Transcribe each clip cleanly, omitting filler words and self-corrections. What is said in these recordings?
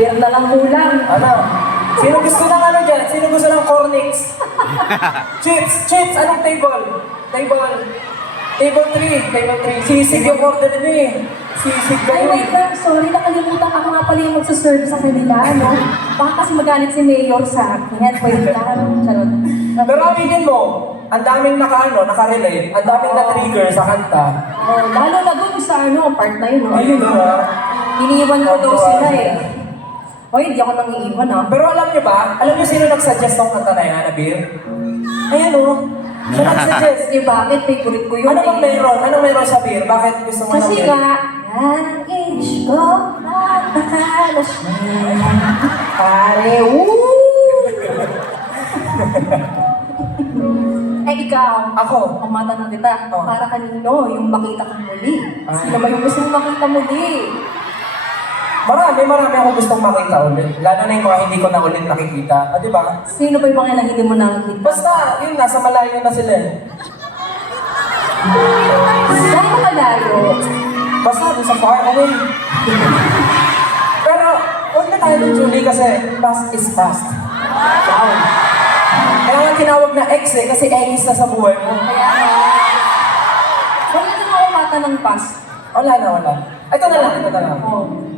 Beer na lang kulang. Ano? Sino gusto ng ano dyan? Sino gusto ng Cornix? Chips! Anong table? Table 3. Sisig yung order nyo eh. Sisig Ay, kayo wait lang. Sorry, nakalimutan ako nga pala yung magsaserve sa kanila, no? Baka kasi magalit si Mayor sa akin. Wait lang. Charot. Pero aminin mo, ang daming nakarelate, ang daming na-trigger sa kanta. Oh, lalo na dun sa ano, part na yun, no? Ayun diba? Iniiwan ko daw sila eh. Hoy, hindi ako nang iiwan, ah. Pero alam nyo ba? Alam nyo sino nag-suggest ng kanta na yan, Abir? Ayan o. Siya nag-suggest. Eh, bakit? Favorite ko yun. Ano bang meron? Anong meron sa Abir? Bakit gusto mo Kasi ng nga, ang age ko, nakakalas na. Pare, woo! Eh, ikaw. Ako. Ang matanong kita, Oh. para kanino yung makita kang muli? Sino ba yung gusto mong makita muli? Marami ako gustong makita ulit. Lalo na yung mga hindi ko na ulit nakikita. Ah, di ba? Sino ba yung mga na hindi mo nakikita? Basta, yun, nasa malayo na sila eh. Saan ka malayo? Basta, dun sa far away. Pero, huwag na tayo ng Julie kasi past is past. Wow. Kaya nga tinawag na ex eh, kasi ex na sa buhay mo. Wala na ako mata ng past. Wala na. Ito na lang. Oh.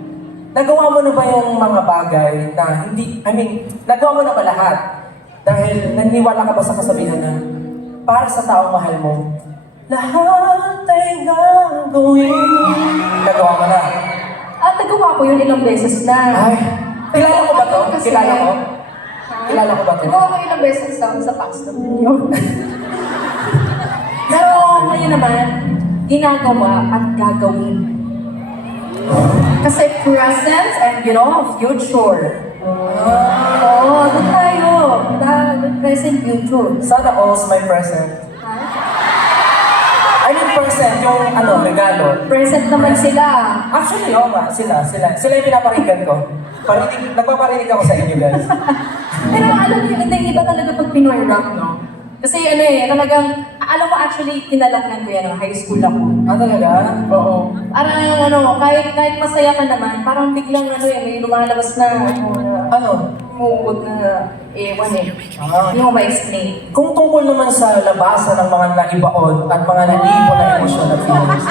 Nagawa mo na ba yung mga bagay na nagawa mo na ba lahat? Dahil naniniwala ka ba sa kasabihan na para sa taong mahal mo, lahat ay gagawin. Nagawa mo na. At nagawa ko yun ilang beses na. Ay, kilala ko ba to? Kasi- Kilala ko? Kilala ko ba to? Nagawa ko ilang beses sa past na yun. Pero ngayon naman, ginagawa at gagawin. Kasi present and, future. Oo, doon tayo. Present, future. Sana all's my present. I mean present, yung regalo. Present naman sila. Actually, oo nga, sila yung pinaparinggan ko. Nagpaparinig ako sa inyo guys. Pero alam mo, hindi iba talaga pag Pinoy rock, no? Kasi talagang, alam mo actually, kinalakyan ko yan, high school ako. Ah, talaga? Oo. Parang kahit masaya ka naman, parang biglang may lumalabas na, umuod na, ewan eh. Ah. Hindi mo ma-explain. Kung tungkol naman sa labasan ng mga naibaon at mga naiipon na emosyon at feelings,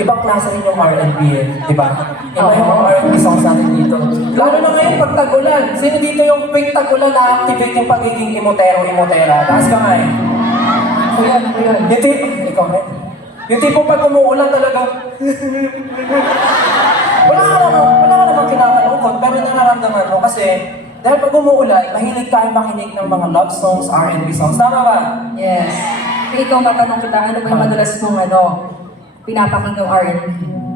ibang klase rin yung R&B eh, di ba? Iba yung mga R&B songs natin dito. Lalo na ngayon pag tag-ulan. Sino dito yung pink tag-ulan na-activate yung pagiging emotera? Taas ka nga eh. Ako yun. Yung tipo, ikaw eh. Yung tipo pag umuulan talaga, wala ka naman kinakalungkot, pero nararamdaman mo kasi dahil pag umuulan, mahilig tayo makinig ng mga love songs, R&B songs. Tama ba? Yes. Kaya ikaw matanong kita, ano ba yung madalas mong pinapakinggang R&B?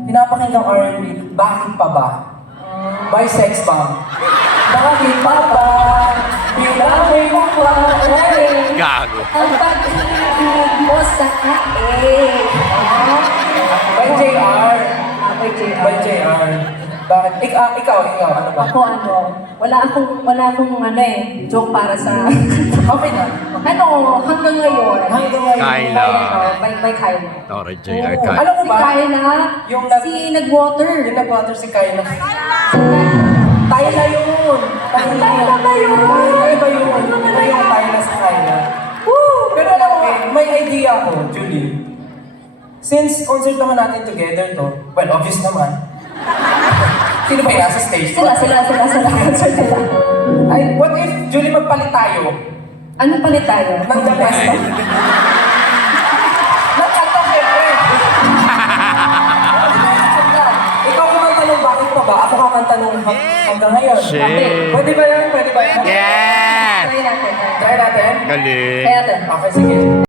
Pinapakinggang R&B, bakit pa ba? By Sex Bomb. Bakit pa ba? Pinamay mo pa eh. Gago. Ang pag-ibig mo sa akin. By JR. By JR. By JR. Bakit? Ikaw, ano ba? Ako wala akong joke para sa... Okay na. Hanggang ngayon. Kyla. By Kyla. Tore JR Oo. ka. Alam mo Si ba? Kyla, Yung si Nagwater. Yung nag-water si Kyla. Kyla yun! Kyla ba yun? Iba yun. Iba yung Kyla sa Kyla. Woo! Pero alam mo, may idea ako, Julie. Since concert naman natin together to, well, obvious naman. Sino ba yung nasa stage? Sila. Concert nila. Ay, what if, Julie, magpalit tayo? Anong palit tayo? Ng the best of. Nagkanta, syempre. Ikaw kumanta nung bakit pa ba? Ako kakanta nung hanggang ngayon. Shit. Pwede ba yan? Yes! Try natin. Try natin? Galing. Try natin. Okay, sige.